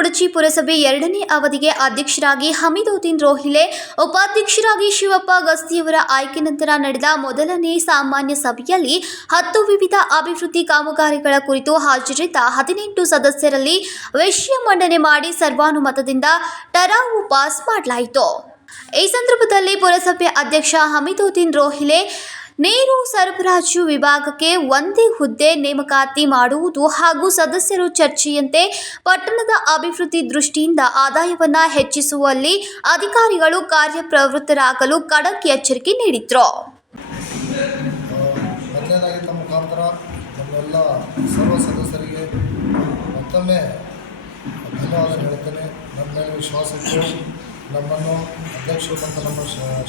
ಕುಡಚಿ ಪುರಸಭೆ 2ನೇ ಅವಧಿಗೆ ಅಧ್ಯಕ್ಷರಾಗಿ ಹಮೀದುದ್ದೀನ್ ರೋಹಿಲೆ, ಉಪಾಧ್ಯಕ್ಷರಾಗಿ ಶಿವಪ್ಪ ಗಸ್ತಿಯವರ ಆಯ್ಕೆ ನಂತರ ನಡೆದ ಮೊದಲನೇ ಸಾಮಾನ್ಯ ಸಭೆಯಲ್ಲಿ 10 ವಿವಿಧ ಅಭಿವೃದ್ಧಿ ಕಾಮಗಾರಿಗಳ ಕುರಿತು ಹಾಜರಿದ್ದ 18 ಸದಸ್ಯರಲ್ಲಿ ವಿಷಯ ಮಂಡನೆ ಮಾಡಿ ಸರ್ವಾನುಮತದಿಂದ ಠರಾವು ಪಾಸ್ ಮಾಡಲಾಯಿತು. ಈ ಸಂದರ್ಭದಲ್ಲಿ ಪುರಸಭೆ ಅಧ್ಯಕ್ಷ ಹಮೀದುದ್ದೀನ್ ರೋಹಿಲೆ ನೀರು ಸರಬರಾಜು ವಿಭಾಗಕ್ಕೆ ಒಂದೇ ಹುದ್ದೆ ನೇಮಕಾತಿ ಮಾಡುವುದು ಹಾಗೂ ಸದಸ್ಯರು ಚರ್ಚೆಯಂತೆ ಪಟ್ಟಣದ ಅಭಿವೃದ್ಧಿ ದೃಷ್ಟಿಯಿಂದ ಆದಾಯವನ್ನು ಹೆಚ್ಚಿಸುವಲ್ಲಿ ಅಧಿಕಾರಿಗಳು ಕಾರ್ಯಪ್ರವೃತ್ತರಾಗಲು ಖಡಕ್ ಎಚ್ಚರಿಕೆ ನೀಡಿದರು. ನಮ್ಮೆಲ್ಲ ಸರ್ವ ಸದಸ್ಯರಿಗೆ ಮತ್ತೊಮ್ಮೆ ಧನ್ಯವಾದ ಹೇಳುತ್ತೇನೆ. ನಮ್ಮ ಮೇಲೆ ವಿಶ್ವಾಸ ಇಟ್ಟು ನಮ್ಮನ್ನು ಅಧ್ಯಕ್ಷರು ಮತ್ತು ನಮ್ಮ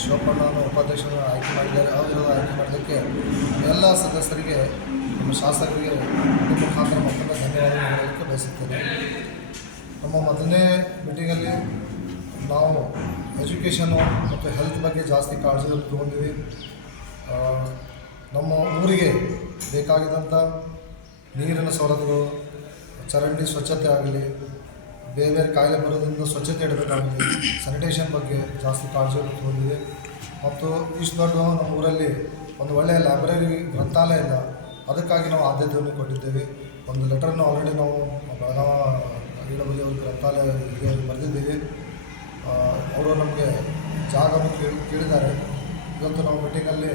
ಶಿವಪ್ಪಣ್ಣನ ಉಪಾಧ್ಯಕ್ಷರ ಆಯ್ಕೆ ಮಾಡಿದ್ದಾರೆ. ಅವಿರೋಧ ಆಯ್ಕೆ ಮಾಡಲಿಕ್ಕೆ ಎಲ್ಲ ಸದಸ್ಯರಿಗೆ, ನಮ್ಮ ಶಾಸಕರಿಗೆ ನಿಮ್ಮ ಮುಖಾಂತರ ಮತ್ತೊಮ್ಮೆ ಧನ್ಯವಾದ ಹೇಳಲಿಕ್ಕೆ ಬಯಸುತ್ತೇನೆ. ನಮ್ಮ ಮೊದಲನೇ ಮೀಟಿಂಗಲ್ಲಿ ನಾವು ಎಜುಕೇಷನು ಮತ್ತು ಹೆಲ್ತ್ ಬಗ್ಗೆ ಜಾಸ್ತಿ ಕಾಳಜಿಯನ್ನು ತಗೊಂಡಿವಿ. ನಮ್ಮ ಊರಿಗೆ ಬೇಕಾಗಿದ್ದಂಥ ನೀರಿನ ಸವಲತ್ತುಗಳು, ಚರಂಡಿ ಸ್ವಚ್ಛತೆ ಆಗಲಿ, ಬೇರೆ ಬೇರೆ ಕಾಯಿಲೆ ಬರೋದ್ರಿಂದ ಸ್ವಚ್ಛತೆ ಇಡಬೇಕಾಗಲಿ, ಸ್ಯಾನಿಟೇಷನ್ ಬಗ್ಗೆ ಜಾಸ್ತಿ ಕಾಳಜಿಯನ್ನು ತಗೊಂಡಿದೆ. ಮತ್ತು ಇಷ್ಟು ದೊಡ್ಡ ನಮ್ಮ ಊರಲ್ಲಿ ಒಂದು ಒಳ್ಳೆಯ ಲೈಬ್ರರಿ, ಗ್ರಂಥಾಲಯ ಇಲ್ಲ, ಅದಕ್ಕಾಗಿ ನಾವು ಆದ್ಯತೆಯನ್ನು ಕೊಟ್ಟಿದ್ದೇವೆ. ಒಂದು ಲೆಟರ್ನ ಆಲ್ರೆಡಿ ನಾವು ಬೆಳಗಾವಿ IW ಗ್ರಂಥಾಲಯ ಬರೆದಿದ್ದೀವಿ. ಅವರು ನಮಗೆ ಜಾಗವನ್ನು ಕೇಳಿದ್ದಾರೆ. ಇವತ್ತು ನಾವು ಮೀಟಿಂಗಲ್ಲಿ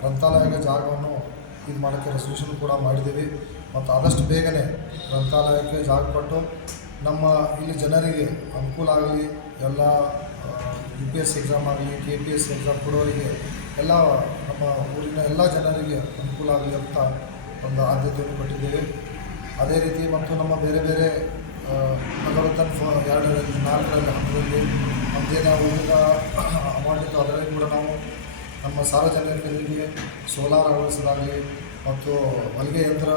ಗ್ರಂಥಾಲಯಕ್ಕೆ ಜಾಗವನ್ನು ಇದು ಮಾಡೋಕ್ಕೆ ರೆಸಲ್ಯೂಷನ್ ಕೂಡ ಮಾಡಿದ್ದೀವಿ. ಮತ್ತು ಆದಷ್ಟು ಬೇಗನೆ ಗ್ರಂಥಾಲಯಕ್ಕೆ ಜಾಗ ಕೊಟ್ಟು ನಮ್ಮ ಇಲ್ಲಿ ಜನರಿಗೆ ಅನುಕೂಲ ಆಗಲಿ, ಎಲ್ಲ UPSC ಎಕ್ಸಾಮ್ ಆಗಲಿ, KPSC ಎಕ್ಸಾಮ್ ಕೊಡೋರಿಗೆ ಎಲ್ಲ ನಮ್ಮ ಊರಿನ ಎಲ್ಲ ಜನರಿಗೆ ಅನುಕೂಲ ಆಗಲಿ ಅಂತ ಒಂದು ಆದ್ಯತೆಯನ್ನು ಕೊಟ್ಟಿದ್ದೇವೆ. ಅದೇ ರೀತಿ ಮತ್ತು ನಮ್ಮ ಬೇರೆ ಬೇರೆ ನಗರೋತ್ಥಾನ 2-4 ಹಂತದಲ್ಲಿ ನಮ್ಮದೇನ ಊರಿನ ಅಮೌಂಟ್ ಇತ್ತು, ಅದರಲ್ಲಿ ಕೂಡ ನಾವು ನಮ್ಮ ಸಾರ್ವಜನಿಕರಿಗೆ ಸೋಲಾರ್ ಅಳವಡಿಸೋದಾಗಲಿ ಮತ್ತು ಹೊಲಿಗೆ ಯಂತ್ರ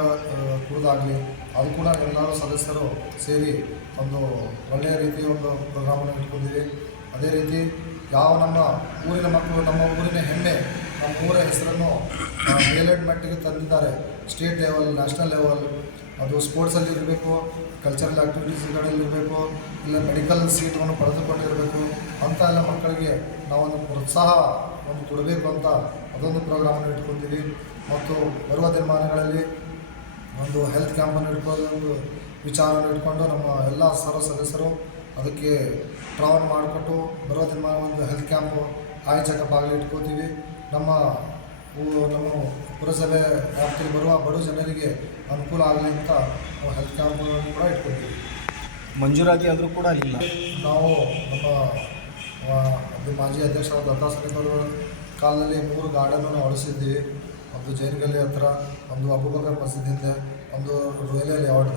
ಕೊಡೋದಾಗಲಿ, ಅದು ಕೂಡ ಎಲ್ಲರೂ ಸದಸ್ಯರು ಸೇರಿ ಒಂದು ಒಳ್ಳೆಯ ರೀತಿಯ ಒಂದು ಪ್ರೋಗ್ರಾಮನ್ನು ಇಟ್ಕೊಂಡಿದ್ದೀವಿ. ಅದೇ ರೀತಿ ಯಾವ ನಮ್ಮ ಊರಿನ ಮಕ್ಕಳು, ನಮ್ಮ ಊರಿನ ಹೆಮ್ಮೆ, ನಮ್ಮ ಊರ ಹೆಸರನ್ನು ಮೇಲ್ಡ್ ಮಟ್ಟಿಗೆ ತಂದಿದ್ದಾರೆ. ಸ್ಟೇಟ್ ಲೆವೆಲ್, ನ್ಯಾಷನಲ್ ಲೆವೆಲ್, ಅದು ಸ್ಪೋರ್ಟ್ಸಲ್ಲಿ ಇರಬೇಕು, ಕಲ್ಚರಲ್ ಆ್ಯಕ್ಟಿವಿಟೀಸ್ಗಳಲ್ಲಿ ಇರಬೇಕು, ಇಲ್ಲ ಮೆಡಿಕಲ್ ಸೀಟನ್ನು ಪಡೆದುಕೊಂಡಿರಬೇಕು ಅಂತ ಎಲ್ಲ ಮಕ್ಕಳಿಗೆ ನಾವೊಂದು ಪ್ರೋತ್ಸಾಹವನ್ನು ಕೊಡಬೇಕು ಅಂತ ಅದೊಂದು ಪ್ರೋಗ್ರಾಮನ್ನು ಇಟ್ಕೊತೀವಿ. ಮತ್ತು ಬರುವ ದಿನಮಾನಗಳಲ್ಲಿ ಒಂದು ಹೆಲ್ತ್ ಕ್ಯಾಂಪನ್ನು ಇಟ್ಕೊಳ್ಳೋದೊಂದು ವಿಚಾರವನ್ನು ಇಟ್ಕೊಂಡು ನಮ್ಮ ಎಲ್ಲ ಸರ್ವ ಸದಸ್ಯರು ಅದಕ್ಕೆ ಟ್ರಾವಲ್ ಮಾಡಿಕೊಟ್ಟು ಬರುವ ದಿನಮಾನ ಒಂದು ಹೆಲ್ತ್ ಕ್ಯಾಂಪು ಚೆಕಪ್ ಆಗಲಿ ಇಟ್ಕೋತೀವಿ. ನಮ್ಮ ಪುರಸಭೆ ವ್ಯಾಪ್ತಿಯಲ್ಲಿ ಬರುವ ಬಡ ಜನರಿಗೆ ಅನುಕೂಲ ಆಗಲಿ ಅಂತ ನಾವು ಹೆಲ್ತ್ ಕ್ಯಾಂಪ್ಗಳನ್ನು ಕೂಡ ಇಟ್ಕೊತೀವಿ. ಮಂಜೂರಾತಿ ಆದರೂ ಕೂಡ ಇಲ್ಲ. ನಾವು ನಮ್ಮ ಮಾಜಿ ಅಧ್ಯಕ್ಷರಾದ ದತ್ತಾಸನಿಕರು ಕಾಲದಲ್ಲಿ 3 ಗಾರ್ಡನನ್ನು ಅಳಿಸಿದ್ದೀವಿ. ಒಂದು ಜೈನಗಲ್ಲಿ ಹತ್ರ, ಒಂದು ಅಬೂಬಕರ್ ಮಸೀದಿ ಹಿಂದೆ, ಒಂದು ರೋಯಲ್ ಲೇಔಟ್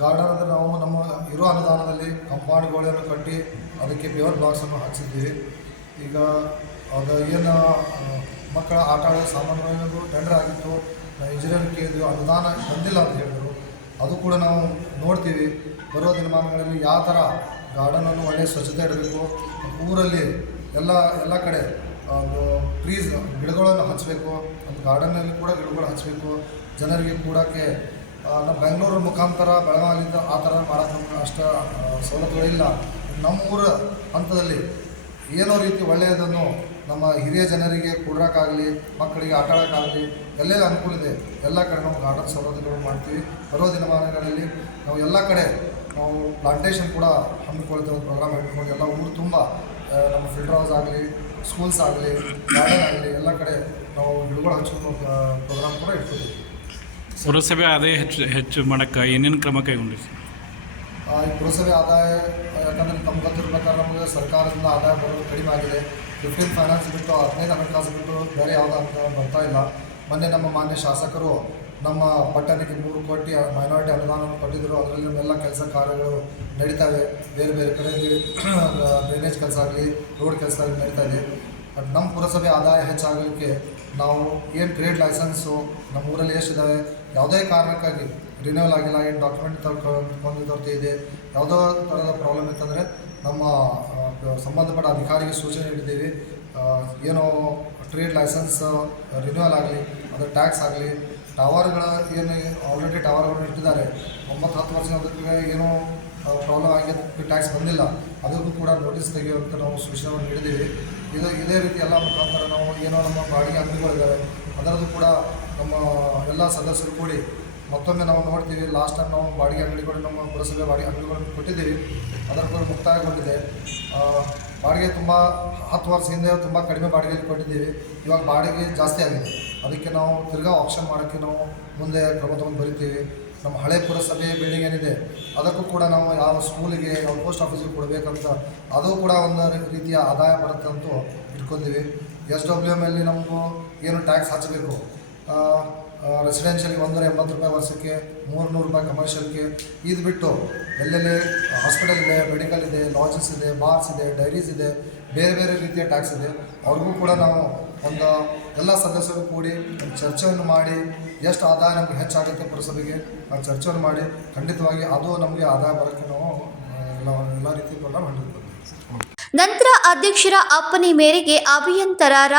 ಗಾರ್ಡನ್. ಅಂದರೆ ನಾವು ನಮ್ಮ ಇರೋ ಅನುದಾನದಲ್ಲಿ ಕಂಪೌಂಡ್ಗಳನ್ನು ಕಟ್ಟಿ ಅದಕ್ಕೆ ಪೇವರ್ ಬ್ಲಾಕ್ಸನ್ನು ಹಾಕಿಸಿದ್ದೀವಿ. ಈಗ ಅದು ಏನು ಮಕ್ಕಳ ಆಟ ಆಡೋ ಸಾಮಾನುಗಳಿಗೂ ಟೆಂಡರ್ ಆಗಿತ್ತು, ಇಂಜಿನಿಯರಿಂಗ್ ಕೇಳಿದ್ವಿ, ಅನುದಾನ ಬಂದಿಲ್ಲ ಅಂತ ಹೇಳಿದರು. ಅದು ಕೂಡ ನಾವು ನೋಡ್ತೀವಿ. ಬರೋ ದಿನಮಾನಗಳಲ್ಲಿ ಯಾವ ಥರ ಗಾರ್ಡನನ್ನು ಒಳ್ಳೆಯ ಸ್ವಚ್ಛತೆ ಇಡಬೇಕು, ಊರಲ್ಲಿ ಎಲ್ಲ ಕಡೆ ಟ್ರೀಸ್ ಗಿಡಗಳನ್ನು ಹಚ್ಚಬೇಕು, ಒಂದು ಗಾರ್ಡನ್ನಲ್ಲಿ ಕೂಡ ಗಿಡಗಳು ಹಚ್ಚಬೇಕು. ಜನರಿಗೆ ಕೂಡೋಕ್ಕೆ ನಮ್ಮ ಬೆಂಗಳೂರು ಮುಖಾಂತರ ಬೆಳಗಾವಿಯಿಂದ ಆ ಥರ ಮಾಡೋಕ್ಕೆ ಅಷ್ಟು ಸವಲತ್ತುಗಳಿಲ್ಲ. ನಮ್ಮ ಊರ ಹಂತದಲ್ಲಿ ಏನೋ ರೀತಿ ಒಳ್ಳೆಯದನ್ನು ನಮ್ಮ ಹಿರಿಯ ಜನರಿಗೆ ಕೂಡೋಕ್ಕಾಗಲಿ, ಮಕ್ಕಳಿಗೆ ಆಟ ಆಡೋಕ್ಕಾಗಲಿ ಎಲ್ಲೆಲ್ಲ ಅನುಕೂಲ ಇದೆ ಎಲ್ಲ ಕಡೆ ನಾವು ಗಾರ್ಡನ್ ಸವಲತ್ತುಗಳು ಮಾಡ್ತೀವಿ. ಬರೋ ದಿನಮಾನಗಳಲ್ಲಿ ನಾವು ಎಲ್ಲ ಕಡೆ ನಾವು ಪ್ಲಾಂಟೇಷನ್ ಕೂಡ ಹಮ್ಮಿಕೊಳ್ತೇವೆ. ಒಂದು ಪ್ರೋಗ್ರಾಮ್ ಇಟ್ಕೊಂಡು ಎಲ್ಲ ಊರು ತುಂಬ ನಮ್ಮ ಫಿಲ್ಟರ್ ಹೌಸ್ ಆಗಲಿ, ಸ್ಕೂಲ್ಸ್ ಆಗಲಿ, ಗಾರ್ಡನ್ ಆಗಲಿ ಎಲ್ಲ ಕಡೆ ನಾವು ಗಿಡಗಳು ಹಚ್ಚೋ ಪ್ರೋಗ್ರಾಮ್ ಕೂಡ ಇಟ್ಕೊತೀವಿ. ಪುರಸಭೆ ಆದಾಯ ಹೆಚ್ಚು ಮಾಡೋಕ್ಕೆ ಏನೇನು ಕ್ರಮ ಕೈಗೊಂಡಿದೆ? ಈ ಪುರಸಭೆ ಆದಾಯ, ಯಾಕಂದರೆ ತಮ್ಗೆ ಗೊತ್ತಿರ್ಬೇಕಾದ್ರೆ ನಮಗೆ ಸರ್ಕಾರದಿಂದ ಆದಾಯ ಬರೋದು ಕಡಿಮೆ ಆಗಿದೆ. 15 ಫೈನಾನ್ಸ್ ಬಿಟ್ಟು 15 ಹಣಕಾಸು ಬಿಟ್ಟು ಬೇರೆ ಯಾವುದೋ ಅಂತ ಬರ್ತಾ ಇಲ್ಲ. ಮೊನ್ನೆ ನಮ್ಮ ಮಾನ್ಯ ಶಾಸಕರು ನಮ್ಮ ಪಟ್ಟಣಕ್ಕೆ 3 ಕೋಟಿ ಮೈನಾರಿಟಿ ಅನುದಾನವನ್ನು ಕೊಟ್ಟಿದ್ದರು. ಅದರಲ್ಲಿ ನಮ್ಮೆಲ್ಲ ಕೆಲಸ ಕಾರ್ಯಗಳು ನಡೀತಾವೆ. ಬೇರೆ ಬೇರೆ ಕಡೆಯಲ್ಲಿ ಡ್ರೈನೇಜ್ ಕೆಲಸ ಆಗಲಿ, ರೋಡ್ ಕೆಲಸ ಆಗಲಿ ನಡೀತಾ ಇದೆ. ಬಟ್ ನಮ್ಮ ಪುರಸಭೆ ಆದಾಯ ಹೆಚ್ಚಾಗಲಿಕ್ಕೆ ನಾವು ಏನು ಟ್ರೇಡ್ ಲೈಸೆನ್ಸು ನಮ್ಮ ಊರಲ್ಲಿ ಎಷ್ಟಿದ್ದಾವೆ, ಯಾವುದೇ ಕಾರಣಕ್ಕಾಗಿ ರಿನ್ಯೂವಲ್ ಆಗಿಲ್ಲ, ಏನು ಡಾಕ್ಯುಮೆಂಟ್ ತೊಗೊಂಡಿದ್ದೆ ಇದೆ, ಯಾವುದೋ ಥರದ ಪ್ರಾಬ್ಲಮ್ ಇತ್ತಂದರೆ ನಮ್ಮ ಸಂಬಂಧಪಟ್ಟ ಅಧಿಕಾರಿಗೆ ಸೂಚನೆ ನೀಡಿದ್ದೀವಿ. ಏನೋ ಟ್ರೇಡ್ ಲೈಸೆನ್ಸ್ ರಿನ್ಯೂವಲ್ ಆಗಲಿ, ಅದು ಟ್ಯಾಕ್ಸ್ ಆಗಲಿ, ಟವರ್ಗಳ ಏನು ಆಲ್ರೆಡಿ ಟವರ್ಗಳನ್ನು ಇಟ್ಟಿದ್ದಾರೆ 9-10 ವರ್ಷ ಅದಕ್ಕೆ ಏನೋ ಪ್ರಾಬ್ಲಮ್ ಆಗಿದೆ, ಟ್ಯಾಕ್ಸ್ ಬಂದಿಲ್ಲ, ಅದಕ್ಕೂ ಕೂಡ ನೋಟಿಸ್ ತೆಗೆಯುವಂಥ ನಾವು ಸೂಚನೆಯನ್ನು ನೀಡಿದ್ದೀವಿ. ಇದೇ ರೀತಿ ಎಲ್ಲ ಮುಖಾಂತರ ನಾವು ಏನೋ ನಮ್ಮ ಬಾಡಿಗೆ ಅಂಗಡಿಗಳಿದ್ದಾವೆ ಅದರದ್ದು ಕೂಡ ನಮ್ಮ ಎಲ್ಲ ಸದಸ್ಯರು ಕೂಡಿ ಮತ್ತೊಮ್ಮೆ ನಾವು ನೋಡ್ತೀವಿ. ಲಾಸ್ಟ್ ಟೈಮ್ ನಾವು ಬಾಡಿಗೆ ಅಂಗಡಿಗಳು ನಮ್ಮ ಪುರಸಭೆ ಬಾಡಿಗೆ ಅಂಗಡಿಗಳನ್ನು ಕೊಟ್ಟಿದ್ದೀವಿ, ಅದರ ಕೂಡ ಮುಕ್ತಾಯಗೊಂಡಿದೆ. ಬಾಡಿಗೆ ತುಂಬ 10 ವರ್ಷ ಹಿಂದೆ ತುಂಬ ಕಡಿಮೆ ಬಾಡಿಗೆಯಲ್ಲಿ ಕೊಟ್ಟಿದ್ದೀವಿ, ಇವಾಗ ಬಾಡಿಗೆ ಜಾಸ್ತಿ ಆಗಿದೆ. ಅದಕ್ಕೆ ನಾವು ತಿರ್ಗಾ ಆಪ್ಷನ್ ಮಾಡೋಕ್ಕೆ ನಾವು ಮುಂದೆ ಕ್ರಮ ತಗೊಂಡು ಬರಿತೀವಿ. ನಮ್ಮ ಹಳೆ ಪುರಸಭೆ ಬಿಲ್ಡಿಂಗ್ ಏನಿದೆ ಅದಕ್ಕೂ ಕೂಡ ನಾವು ಯಾವ ಸ್ಕೂಲಿಗೆ ಯಾವ ಪೋಸ್ಟ್ ಆಫೀಸಿಗೆ ಕೊಡಬೇಕಂತ ಅದು ಕೂಡ ಒಂದು ರೀತಿಯ ಆದಾಯ ಬರುತ್ತೆ ಅಂತೂ ಇಟ್ಕೊಂಡಿವಿ. SWM ಅಲ್ಲಿ ನಮಗೂ ಏನು ಟ್ಯಾಕ್ಸ್ ಹಚ್ಚಬೇಕು, ರೆಸಿಡೆನ್ಷಿಯಲ್ಗೆ 180 ರೂಪಾಯಿ ವರ್ಷಕ್ಕೆ, 300 ರೂಪಾಯಿ ಕಮರ್ಷಿಯಲ್ಗೆ, ಇದು ಬಿಟ್ಟು ಎಲ್ಲೆಲ್ಲಿ ಹಾಸ್ಪಿಟಲ್ ಇದೆ, ಮೆಡಿಕಲ್ ಇದೆ, ಲಾಡ್ಜಸ್ ಇದೆ, ಬಾರ್ಸ್ ಇದೆ, ಡೈರೀಸ್ ಇದೆ, ಬೇರೆ ಬೇರೆ ರೀತಿಯ ಟ್ಯಾಕ್ಸ್ ಇದೆ. ಅವ್ರಿಗೂ ಕೂಡ ನಾವು ಒಂದು ಎಲ್ಲ ಸದಸ್ಯರು ಕೂಡಿ ಒಂದು ಚರ್ಚೆಯನ್ನು ಮಾಡಿ ಎಷ್ಟು ಆದಾಯ ನಮಗೆ ಹೆಚ್ಚಾಗುತ್ತೆ ಪುರಸಭೆಗೆ ಆ ಚರ್ಚೆಯನ್ನು ಮಾಡಿ ಖಂಡಿತವಾಗಿ ಅದು ನಮಗೆ ಆದಾಯ ಬರೋಕ್ಕೆ ನಾವು ಎಲ್ಲ ರೀತಿ ಕೂಡ ಮಾಡಿರ್ತೀವಿ. ನಂತರ ಅಧ್ಯಕ್ಷರ ಅಪ್ಪಣೆ ಮೇರೆಗೆ ಅಭಿಯಂತರರ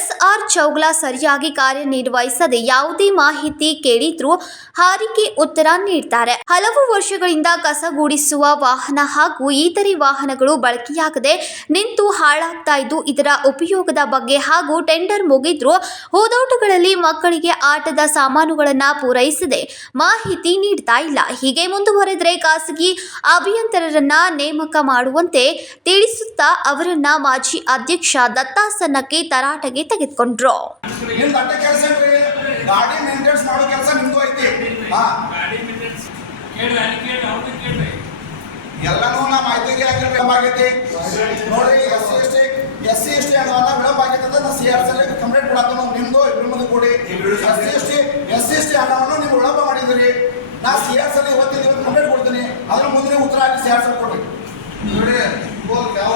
SR ಚೌಗ್ಲಾ ಸರಿಯಾಗಿ ಕಾರ್ಯನಿರ್ವಹಿಸದೆ ಯಾವುದೇ ಮಾಹಿತಿ ಕೇಳಿದ್ರೂ ಹಾರಿಕೆ ಉತ್ತರ ನೀಡ್ತಾರೆ. ಹಲವು ವರ್ಷಗಳಿಂದ ಕಸಗೂಡಿಸುವ ವಾಹನ ಹಾಗೂ ಇತರೆ ವಾಹನಗಳು ಬಳಕೆಯಾಗದೆ ನಿಂತು ಹಾಳಾಗ್ತಾ ಇದ್ದು ಇದರ ಉಪಯೋಗದ ಬಗ್ಗೆ ಹಾಗೂ ಟೆಂಡರ್ ಮುಗಿದ್ರೂ ಹೋದೋಟಗಳಲ್ಲಿ ಮಕ್ಕಳಿಗೆ ಆಟದ ಸಾಮಾನುಗಳನ್ನು ಪೂರೈಸದೆ ಮಾಹಿತಿ ನೀಡ್ತಾ ಇಲ್ಲ. ಹೀಗೆ ಮುಂದುವರೆದರೆ ಖಾಸಗಿ ಅಭಿಯಂತರರನ್ನ ನೇಮಕ ಮಾಡುವಂತೆ ತಿಳಿಸುತ್ತಾ ಅವರನ್ನ ಮಾಜಿ ಅಧ್ಯಕ್ಷ ದತ್ತಾಸನಕ್ಕೆ ತರಾಟೆಗೆ ತೆಗೆದುಕೊಂಡ್ರು. ಗಾಡಿ ಮೇಂಟೆನೆನ್ಸ್ ಮಾಡೋ ಕೆಲಸ ನಿಮ್ದು ಐತಿ. ಎಲ್ಲನೂ ನಮ್ಮ ಮಾಹಿತಿಗೆ ಆಗೈತಿ ನೋಡ್ರಿ. ಎಸ್ ಸಿ ಎಸ್ ಟಿ ಅನ್ನೋದನ್ನ ವಿಳಂಬ ಆಗೈತೆ ಅಂತ ನಾ CRC ಕಂಪ್ಲೇಂಟ್ ಕೊಡಾಕ ನಿಮ್ದು ಇಬ್ಬರು ಕೂಡಿ ಎಸ್ ಸಿ ಎಸ್ ಟಿ ಅನ್ನೋವನ್ನು ನೀವು ವಿಳಂಬ ಮಾಡಿದಿರಿ. ನಾ CRC ಇವತ್ತಿನ ಕಂಪ್ಲೇಂಟ್ ಕೊಡ್ತೀನಿ, ಅದ್ರ ಮುಂದೆ ಉತ್ತರ ಆಗಿ CRC ಕೊಡ್ರಿ. ನೋಡಿ ಯಾವ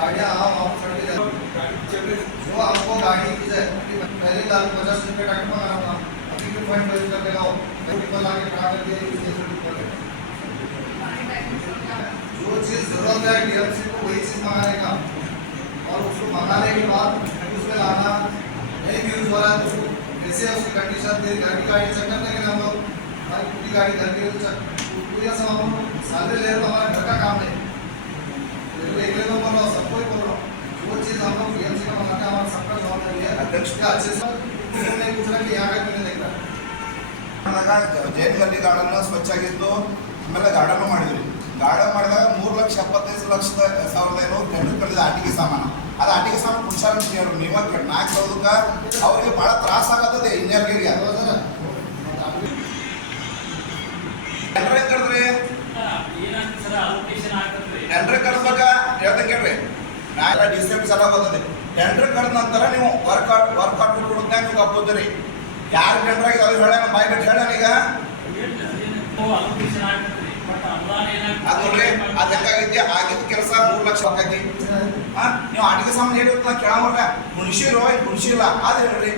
गाड़ियाँ जो आपको गाड़ी पहले 50 रुपये टाइम मंगाना अभी भी पॉइंट कर लगाओ आगे खड़ा करके जो चीज़ जरूरत है DMC को वही चीज़ मंगाने का, और उसको मंगाने के बाद उसमें लाना नहीं भी यूज़ हो रहा है तो उसको कैसे उसकी कंडीशन दे, घर की गाड़ी चेक करने के लिए हम लोग हमारी पूरी गाड़ी घर की पूरी सब हम लोग सैलरी ले तो हमारा घर का काम नहीं देख ले तो बोल रहा हूँ, सबको ही बोल रहा हूँ, वो चीज़ हम लोग DMC का मंगाते हैं, हमारा सबका जवाबदारी है अध्यक्ष का अच्छे से नहीं पूछ रहा कि यहाँ का क्यों नहीं देख रहा. ಜೈನ್ ಗಲ್ಲಿ ಗಾರ್ಡನ್ ಸ್ವಚ್ಛ ಆಗಿತ್ತು. ಆಮೇಲೆ ಗಾರ್ಡನ್ ಮಾಡಿದ್ವಿ. ಗಾರ್ಡನ್ ಮಾಡಿದಾಗ 3,75,00,000 ಏನೋ ಟೆಂಡರ್ ಕಳೆದ ಆಟಿಕೆ ಸಾಮಾನು. ಅದು ಆಟಿಕೆ ಸಾಮಾನು ಪುರುಷಾರ ನೀವ ನಾಲ್ಕು ಹೋದಕ್ಕೆ ಅವ್ರಿಗೆ ಭಾಳ ತ್ರಾಸ ಆಗತ್ತದೆ ಇಂಜಿನಿಯರ್ಗೆ. ಟೆಂಡರ್ ಹೆಂಗೆ ಕರೆದ್ರಿ? ಟೆಂಡರ್ ಕರೆದಾಗ ಹೇಳ್ತಾ ಕೇಳ್ರಿ, ನಾಳೆ DCM ಸಲ ಓದದೆ ಟೆಂಡರ್ ಕರೆದ ನಂತರ ನೀವು ವರ್ಕ್ ಔಟ್ ಕೊಡೋದ್ನಾಗ ನೀವು ಒಪ್ಪುತ್ತೀರಿ. ಯಾರು ಟೆಂಡರ್ ಆಗಿದೆ ಅದು ಹೇಳ ಬಾಯ್ ಬಿಟ್ಟು ಹೇಳ ಈಗ ಅದು ನೋಡ್ರಿ, ಅದು ಹೆಂಗಾಗೈತಿ ಆಗಿದ್ದ ಕೆಲಸ 3 ಲಕ್ಷ ಆಕೈತಿ. ನೀವು ಆಟಿಕೆ ಸಾಮಾನು ಹೇಳಿರ್ತ ಕೇಳೋಲ್ಲ, ಮುನ್ಸಿರೋ ಮುನ್ಸಿಲ್ಲ ಅದು ಹೇಳ್ರಿ.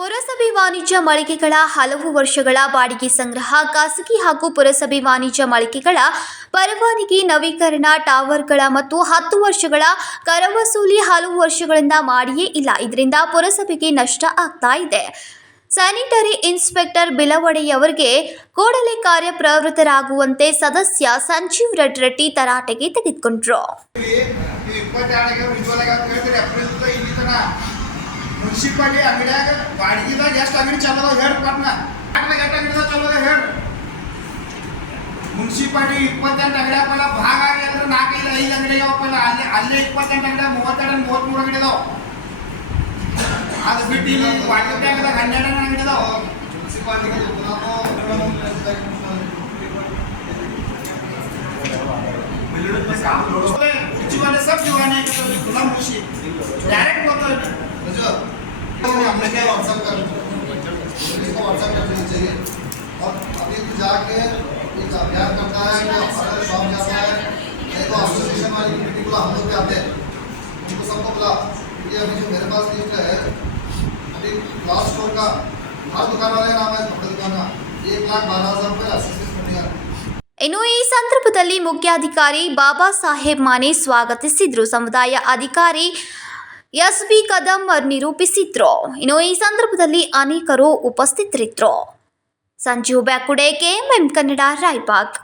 ಪುರಸಭೆ ವಾಣಿಜ್ಯ ಮಳಿಗೆಗಳ ಹಲವು ವರ್ಷಗಳ ಬಾಡಿಗೆ ಸಂಗ್ರಹ, ಖಾಸಗಿ ಹಾಗೂ ಪುರಸಭೆ ವಾಣಿಜ್ಯ ಮಳಿಗೆಗಳ ಪರವಾನಗಿ ನವೀಕರಣ, ಟವರ್ಗಳ ಮತ್ತು 10 ವರ್ಷಗಳ ಕರ ವಸೂಲಿ ಹಲವು ವರ್ಷಗಳಿಂದ ಮಾಡಿಯೇ ಇಲ್ಲ. ಇದರಿಂದ ಪುರಸಭೆಗೆ ನಷ್ಟ ಆಗ್ತಾ ಇದೆ. ಸ್ಯಾನಿಟರಿ ಇನ್ಸ್ಪೆಕ್ಟರ್ ಬಿಲವಡೆಯವರಿಗೆ ಕೂಡಲೇ ಕಾರ್ಯಪ್ರವೃತ್ತರಾಗುವಂತೆ ಸದಸ್ಯ ಸಂಜೀವ್ ರೆಡ್ಡಿ ತರಾಟೆಗೆ ತೆಗೆದುಕೊಂಡ್ರು. ಮುನ್ಸಿಪಾಲಿಟಿ ಅಂಗಡಿಯಾಗ ಬಾಡಿಗೆದಾಗ ಎಷ್ಟು ಅಂಗಡಿ ಚಲೋದ ಹೇಳ್ರಿ, ಪಟ್ನ ಎಷ್ಟು ಅಂಗಡಿದಾಗ ಚಲೋದ ಹೇಳ್ರಿ. ಮುನ್ಸಿಪಾಲಿಟಿ 28 ಅಂಗಡಿಯಾಗ ಪಲ್ಲ ಭಾಗ ಆಗಿ ಅಂದ್ರೆ 4-5 ಅಂಗಡಿ ಅಲ್ಲ, ಅಲ್ಲೇ 28 ಅಂಗಡಿಯಾಗ 32-33 ಅಂಗಡಿ ಅದಾವ. ಅದು ಬಿಟ್ಟು ಇಲ್ಲಿ ವಾಟರ್ ಟ್ಯಾಂಕ್ದಾಗ 12 ಅಂಗಡಿ ಅದಾವ. ಮುನ್ಸಿಪಾಲಿಟಿಗೆ सब जुगाने गुलाम खुशी डायरेक्ट बोलता है हमने क्या व्हाट्सएप कर इसको व्हाट्सएप कर देना चाहिए. और अभी तो जाके एक अभ्यास करता है, तो हमारा शॉप जाता है, देखो एसोसिएशन वाली कमेटी को हम लोग भी आते हैं, उनको सबको बुला। ये अभी जो मेरे पास लिस्ट है, अभी क्लास स्टोर का हर दुकान वाले का नाम है, कपड़े दुकान का 1,12,000 रुपये एसोसिएशन कमेटी का। ಇನ್ನು ಈ ಸಂದರ್ಭದಲ್ಲಿ ಮುಖ್ಯಾಧಿಕಾರಿ ಬಾಬಾ ಸಾಹೇಬ್ ಮಾನೆ ಸ್ವಾಗತಿಸಿದ್ರು. ಸಮುದಾಯ ಅಧಿಕಾರಿ ಎಸ್.ಬಿ. ಕದಂ ನಿರೂಪಿಸಿದ್ರು. ಇನ್ನು ಈ ಸಂದರ್ಭದಲ್ಲಿ ಅನೇಕರು ಉಪಸ್ಥಿತರಿದ್ದರು. ಸಂಜೀವ್ ಬ್ಯಾಕುಡೆ, KMM ಕನ್ನಡ, ರಾಯಬಾಗ್.